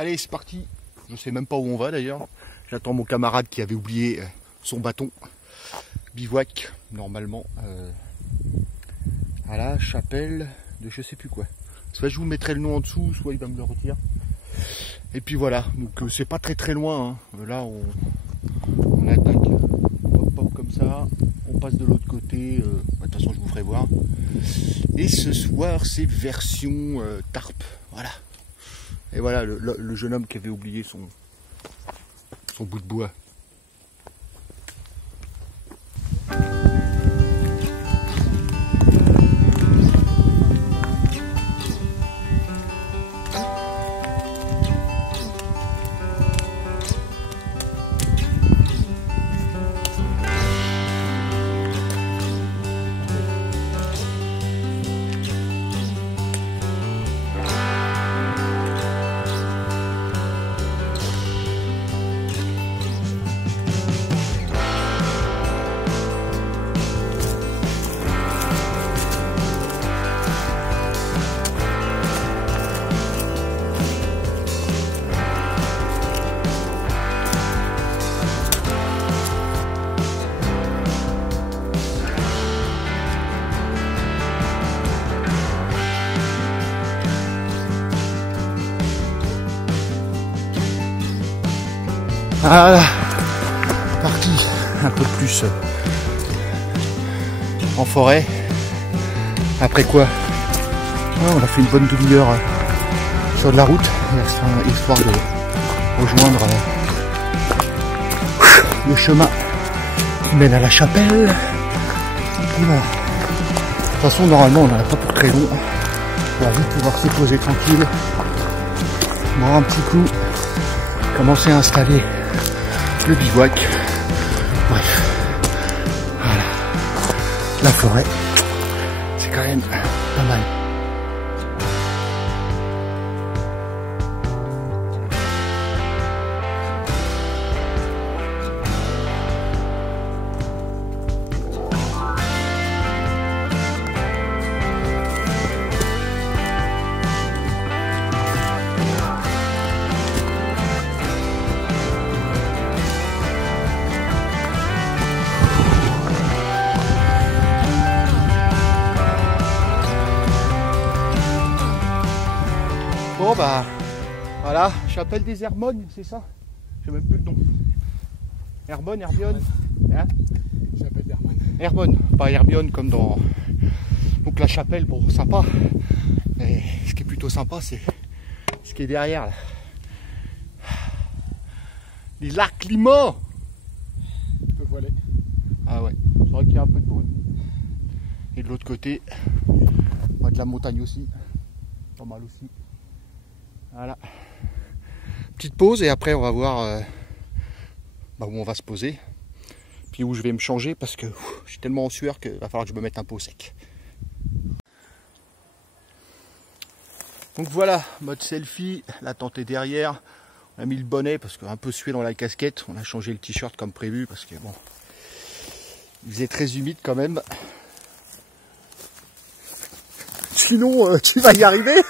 Allez, c'est parti. Je sais même pas où on va d'ailleurs. J'attends mon camarade qui avait oublié son bâton. Bivouac, normalement, à la chapelle de je sais plus quoi. Soit je vous mettrai le nom en dessous, soit il va me le retirer. Et puis voilà, donc c'est pas très loin. Hein. Là, on attaque. Hop, hop, comme ça. On passe de l'autre côté. De toute façon, je vous ferai voir. Et ce soir, c'est version tarp. Voilà. Et voilà le jeune homme qui avait oublié son bout de bois. Voilà, parti un peu plus en forêt. Après quoi, on a fait une bonne demi-heure sur de la route, histoire de rejoindre le chemin qui mène à la chapelle. Voilà. De toute façon, normalement, on n'en a pas pour très long. On va vite pouvoir se poser tranquille, boire un petit coup, commencer à installer le bivouac. Bref, voilà, la forêt, c'est quand même pas mal. Bon bah voilà, chapelle des Hermones, c'est ça? J'ai même plus le nom. Hermonne, Herbione, hein? Chapelle d'Hermonne. Hermonne, pas Herbione comme dans. Donc la chapelle, bon, sympa. Mais ce qui est plutôt sympa, c'est ce qui est derrière là. Les lacs Limon. Un peu voilé. Ah ouais, c'est vrai qu'il y a un peu de brume. Et de l'autre côté, on a de la montagne aussi. Pas mal aussi. Voilà, petite pause et après on va voir où on va se poser, puis où je vais me changer parce que je suis tellement en sueur qu'il va falloir que je me mette un peu au sec. Donc voilà, mode selfie, la tente est derrière, on a mis le bonnet parce qu'un peu sué dans la casquette, on a changé le t-shirt comme prévu parce que bon, il faisait très humide quand même. Sinon, tu vas y arriver.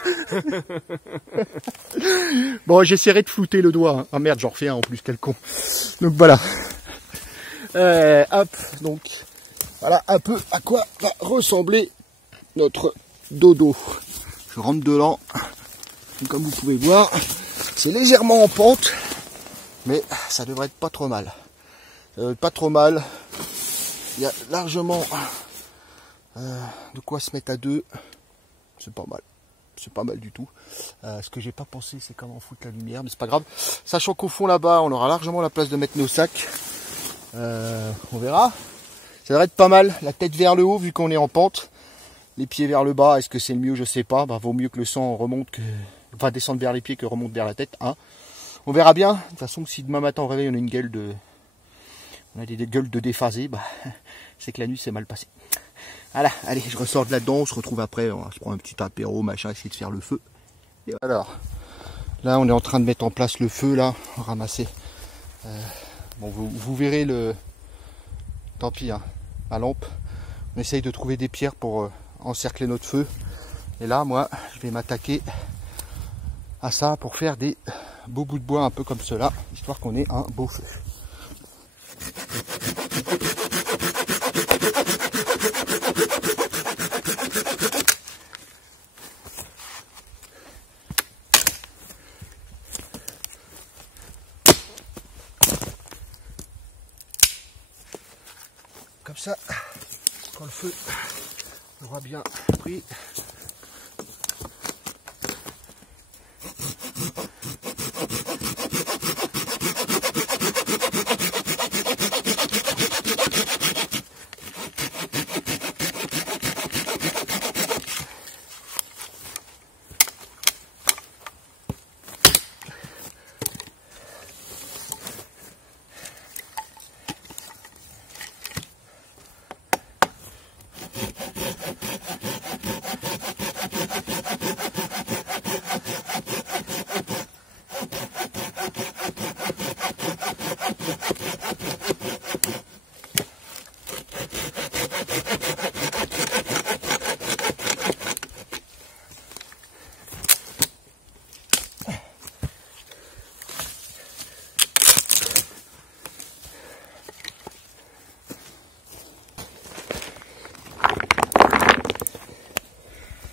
Bon, j'essaierai de flouter le doigt. Hein. Ah merde, j'en refais un en plus, quel con. Donc voilà. Hop, donc voilà un peu à quoi va ressembler notre dodo. Je rentre dedans. Comme vous pouvez voir, c'est légèrement en pente, mais ça devrait être pas trop mal. Pas trop mal. Il y a largement de quoi se mettre à deux. C'est pas mal. C'est pas mal du tout. Ce que j'ai pas pensé, c'est comment foutre la lumière, mais c'est pas grave. Sachant qu'au fond là-bas, on aura largement la place de mettre nos sacs. On verra. Ça devrait être pas mal. La tête vers le haut, vu qu'on est en pente. Les pieds vers le bas. Est-ce que c'est le mieux? Je sais pas. Bah, vaut mieux que le sang remonte que. Enfin, descendre vers les pieds que remonte vers la tête. Hein. On verra bien. De toute façon, si demain matin on réveille, on a une gueule de. On a des gueules de déphasé, bah, c'est que la nuit s'est mal passée. Voilà, allez, je ressors de là-dedans, on se retrouve après, on va se prendre un petit apéro, machin, essayer de faire le feu. Et alors, là on est en train de mettre en place le feu, là, ramasser. Bon, vous verrez le... Tant pis, hein, ma lampe. On essaye de trouver des pierres pour encercler notre feu. Et là, moi, je vais m'attaquer à ça pour faire des beau bout de bois un peu comme cela, histoire qu'on ait un beau feu. Comme ça, quand le feu aura bien pris,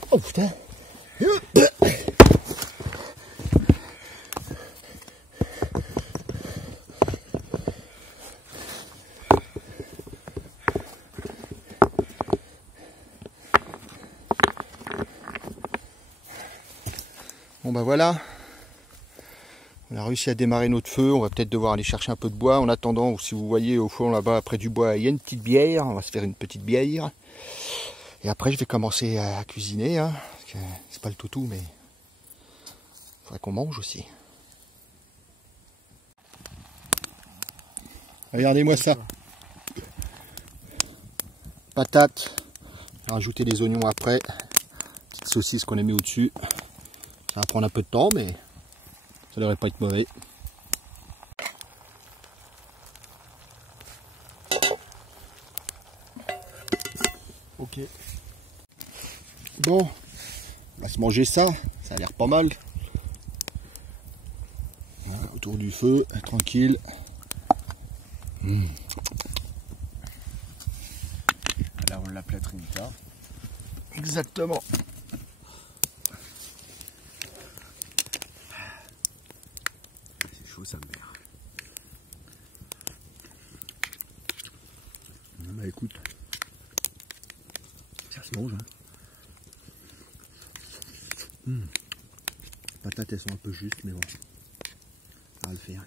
oh putain. Bon bah voilà, on a réussi à démarrer notre feu, on va peut-être devoir aller chercher un peu de bois. En attendant, si vous voyez au fond là-bas, près du bois, il y a une petite bière, on va se faire une petite bière. Et après je vais commencer à cuisiner, hein, parce que c'est pas le toutou, mais il faudrait qu'on mange aussi. Regardez-moi ça. Patates, je vais rajouter les oignons après, petite saucisse qu'on a mis au-dessus. Ça va prendre un peu de temps, mais ça devrait pas être mauvais. Ok. Bon, on va se manger ça, ça a l'air pas mal. Voilà, autour du feu, tranquille. Là on l'appelait Trinita. Exactement. C'est chaud sa mère. Bah écoute, ça se mange. Hein. Les patates elles sont un peu justes, mais bon, ça va le faire.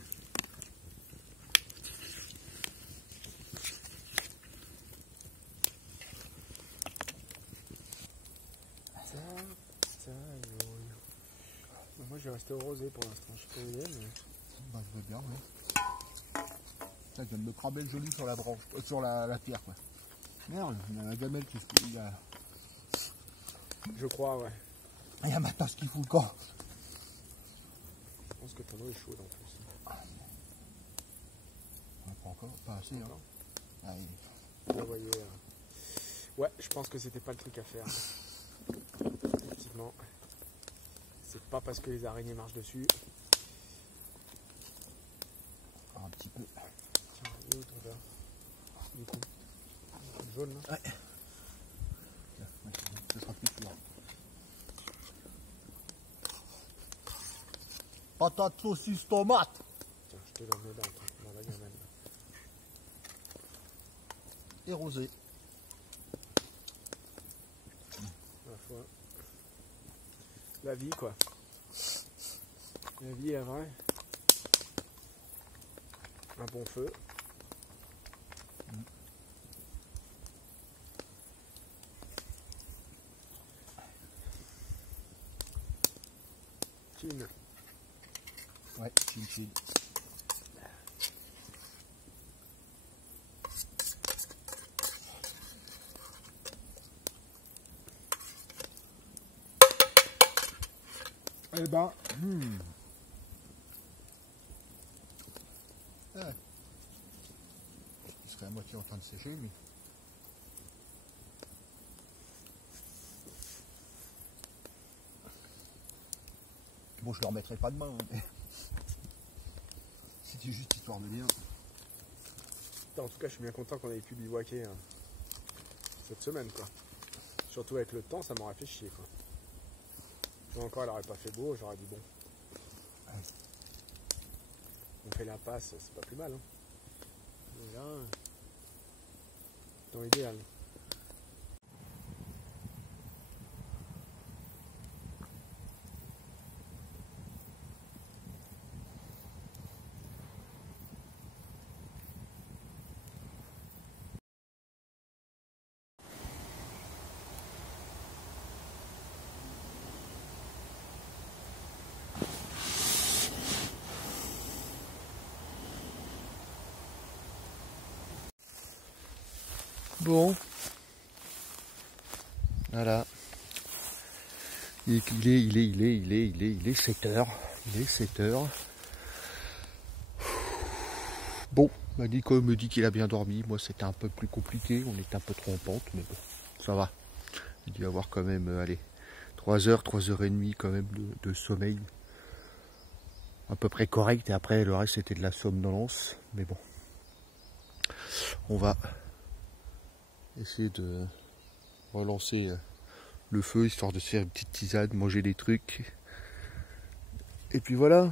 Moi je vais rester au rosé pour l'instant, je sais pas où il est, mais... Bah je veux bien, oui. Ça vient de me cramer le genou sur la branche, sur la pierre quoi. Merde, il y a la gamelle qui se... Il y a... Je crois, ouais. Il y a ma tasse qui fout le camp. Je pense que ton eau est chaude en plus. Pas encore, pas assez. Hein. Ah, Vous voyez, ouais, je pense que c'était pas le truc à faire. Effectivement. C'est pas parce que les araignées marchent dessus. un petit peu. Tiens, il est où ton verre? Du coup, le jaune là. Ouais. Ce sera plus sûr. Patate, saucisse, tomate. Tiens, je te le mets dans la gamelle. Et rosé. La foi. La vie quoi. La vie est vraie. Un bon feu. Chin. Ouais, chin chin. Eh ben, Ouais. Il serait à moitié en train de sécher, mais... Bon, je ne le remettrai pas demain. Hein, mais... C'était juste histoire de dire. En tout cas, je suis bien content qu'on ait pu bivouaquer cette semaine, quoi. Surtout avec le temps, ça m'aurait fait chier, quoi. Encore, elle aurait pas fait beau, j'aurais dit bon. On fait la passe, c'est pas plus mal, hein. Mais là, dans l'idéal. Bon, voilà. Il est 7h. Il est 7h. Bon, Nico me dit qu'il a bien dormi. Moi, c'était un peu plus compliqué. On était un peu trop en pente, mais bon, ça va. Il doit y avoir quand même, allez, 3h, 3h30 quand même de sommeil. À peu près correct. Et après, le reste, c'était de la somnolence. Mais bon, on va essayer de relancer le feu, histoire de se faire une petite tisane, manger des trucs. Et puis voilà.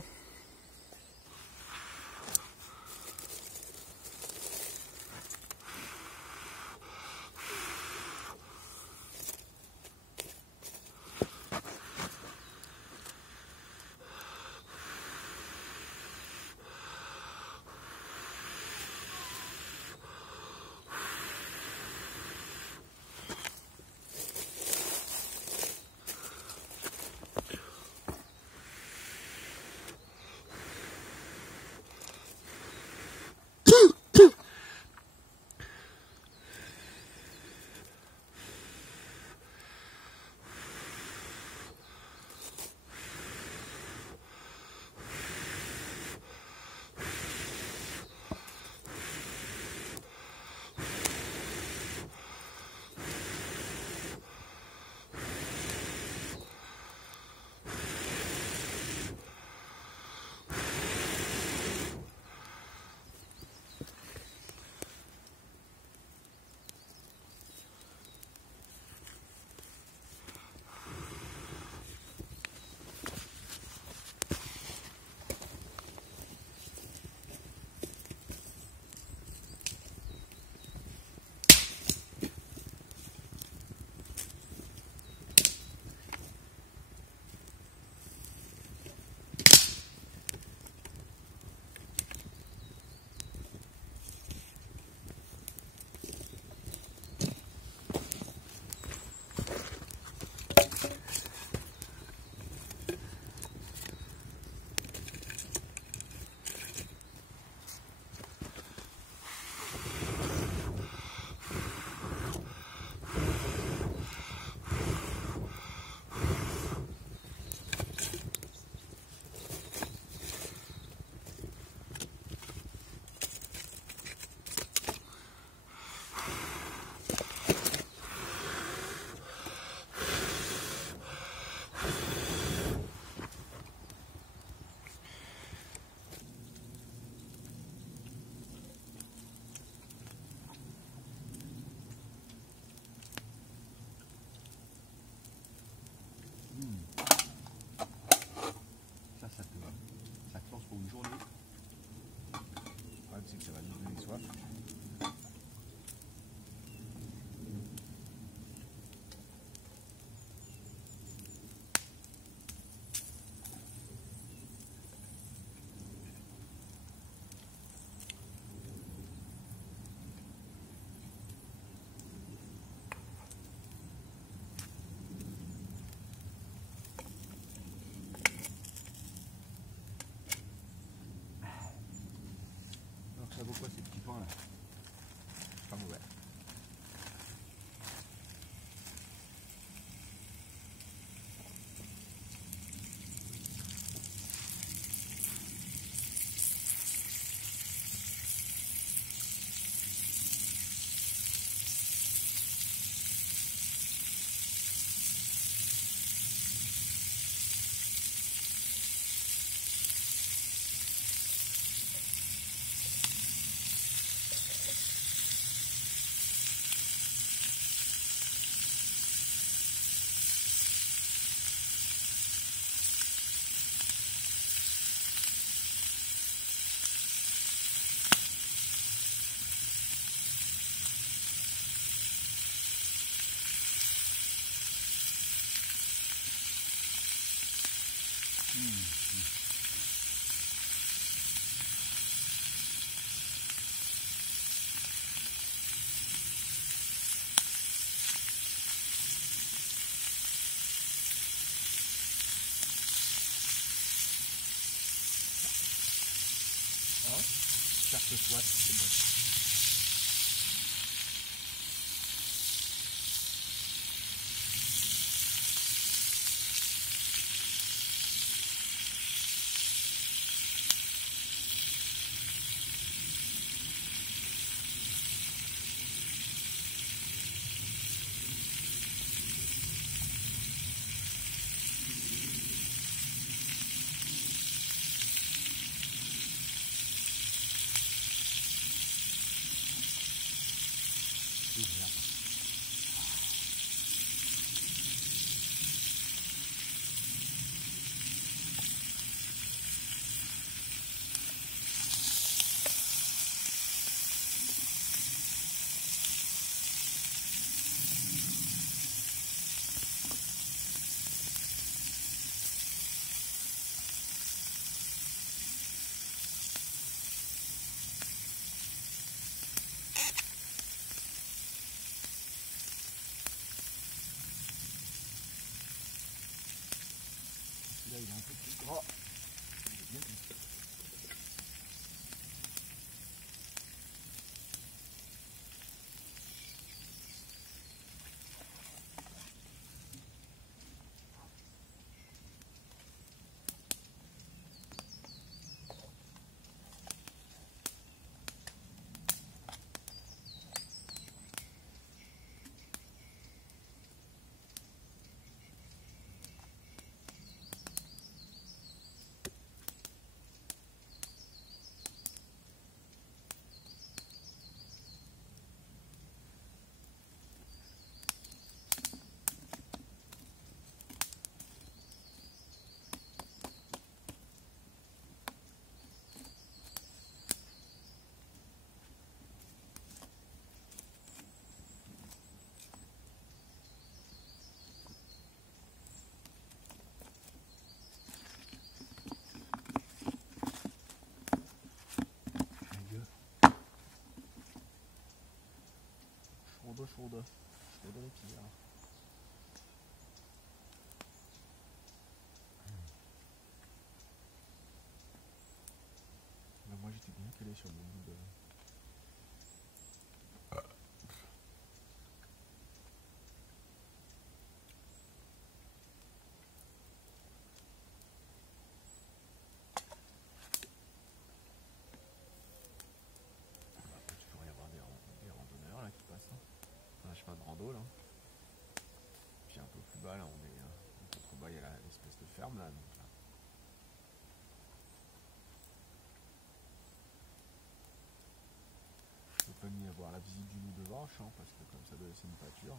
Ça te lance pour une journée. Le problème, c'est que ça va nous donner soif. Ça vaut quoi ces petits pains là? Pas mauvais. faire ce soit, c'est bon. Là, il est un peu plus gras. Chaude les pieds. Moi j'étais bien calé sur mon bout de... toujours y avoir des randonneurs là qui passent. Un chemin de rando là. Puis un peu plus bas là, un peu trop bas, il y a l'espèce de ferme là. Donc là. Je peux pas ni avoir la visite du loup de vache, hein, parce que comme ça doit laisser une pâture.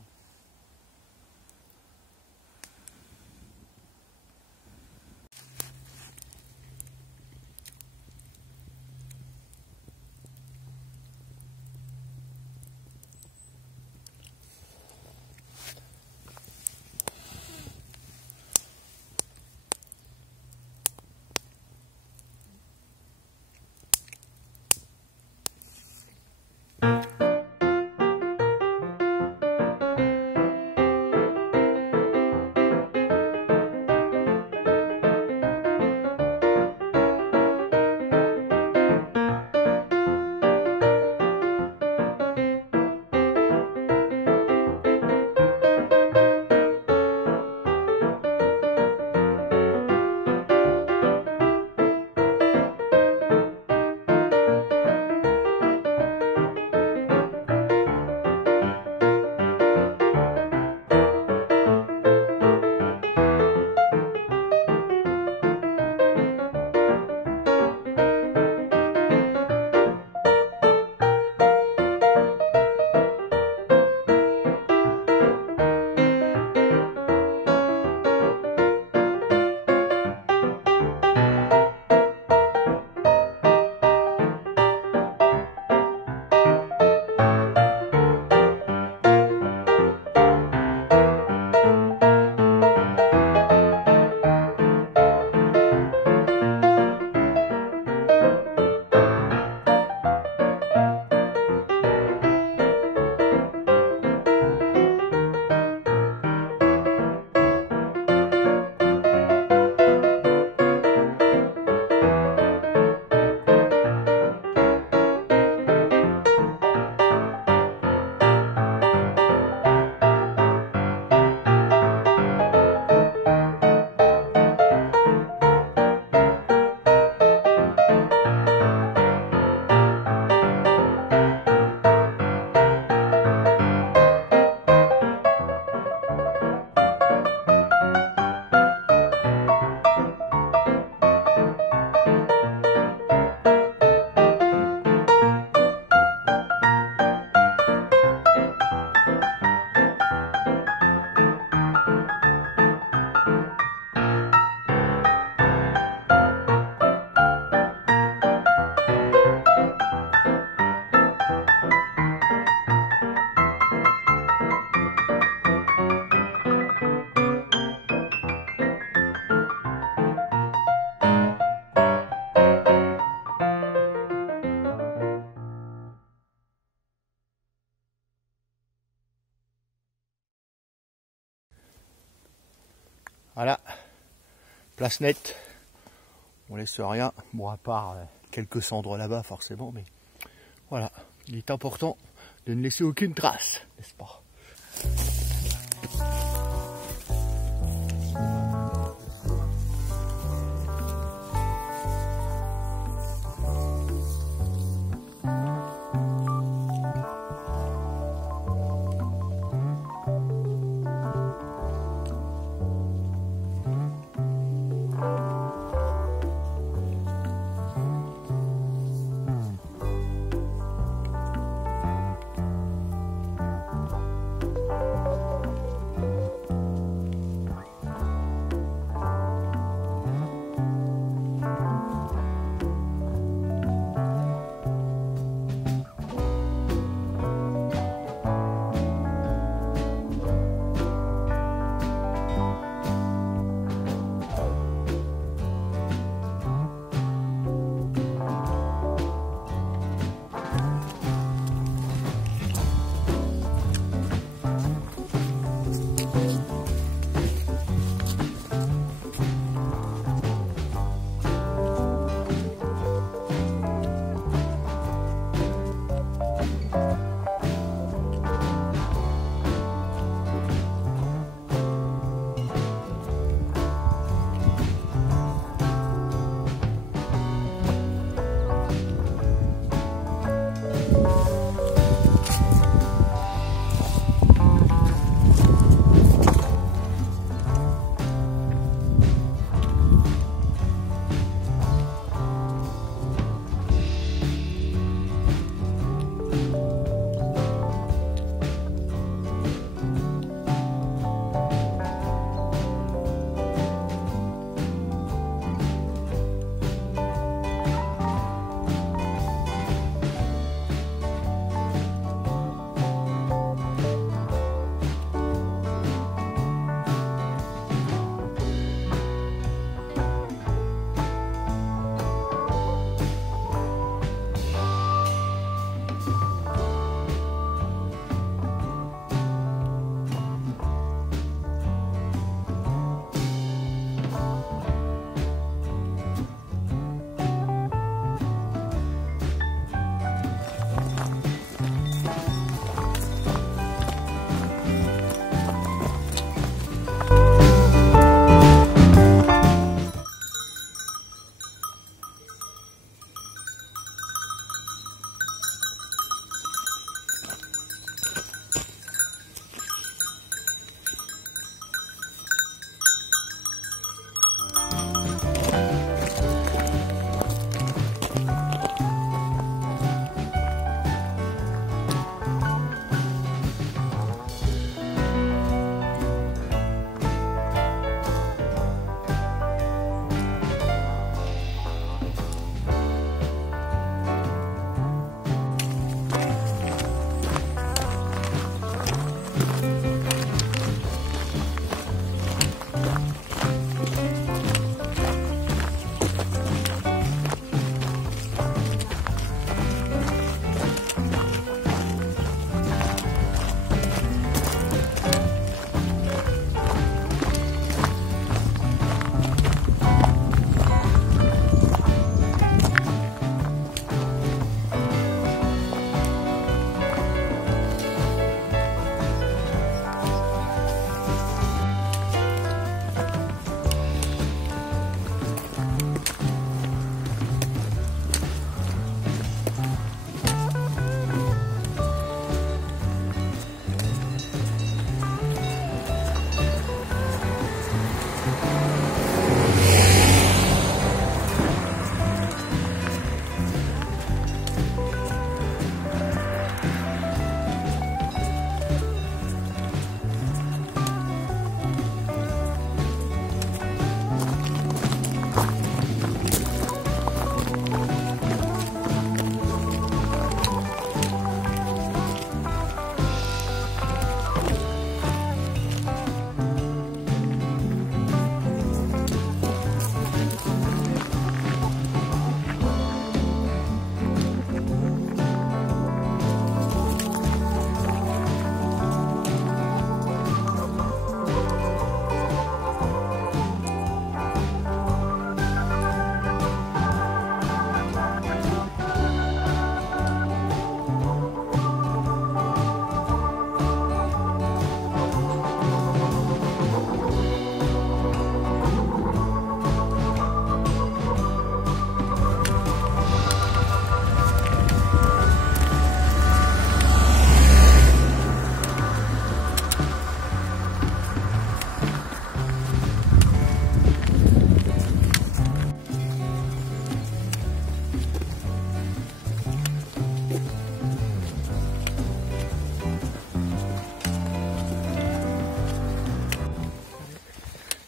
Voilà, place nette, on laisse rien, bon à part quelques cendres là-bas forcément, mais voilà, il est important de ne laisser aucune trace, n'est-ce pas?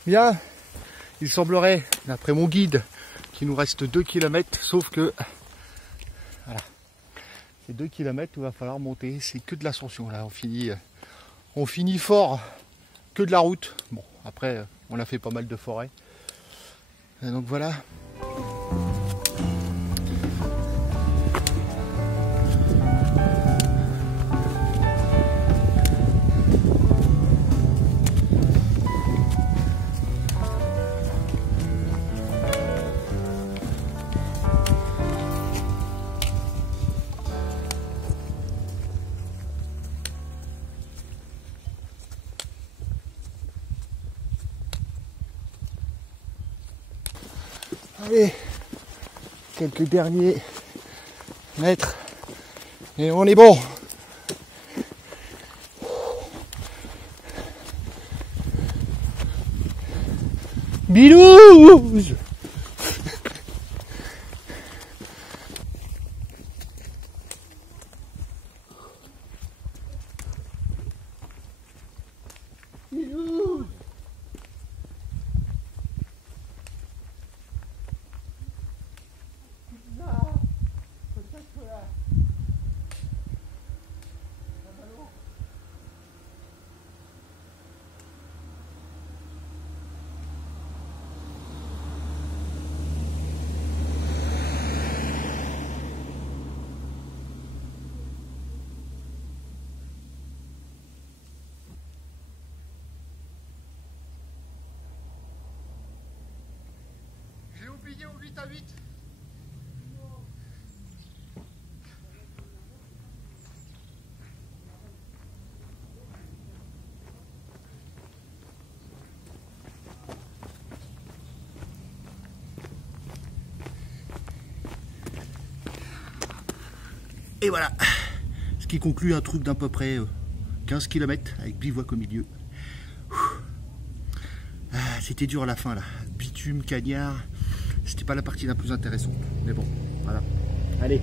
Bien, il semblerait, d'après mon guide, qu'il nous reste 2 km, sauf que voilà, c'est 2 km où il va falloir monter, c'est que de l'ascension là, on finit fort, que de la route. Bon, après on a fait pas mal de forêt. Et donc voilà. Allez, quelques derniers mètres et on est bon. Bilouze! Bilouze! J'ai oublié au 8 à 8. Et voilà, ce qui conclut un truc d'à peu près 15 km avec bivouac au milieu. C'était dur à la fin là, bitume, cagnard, c'était pas la partie la plus intéressante, mais bon, voilà. Allez.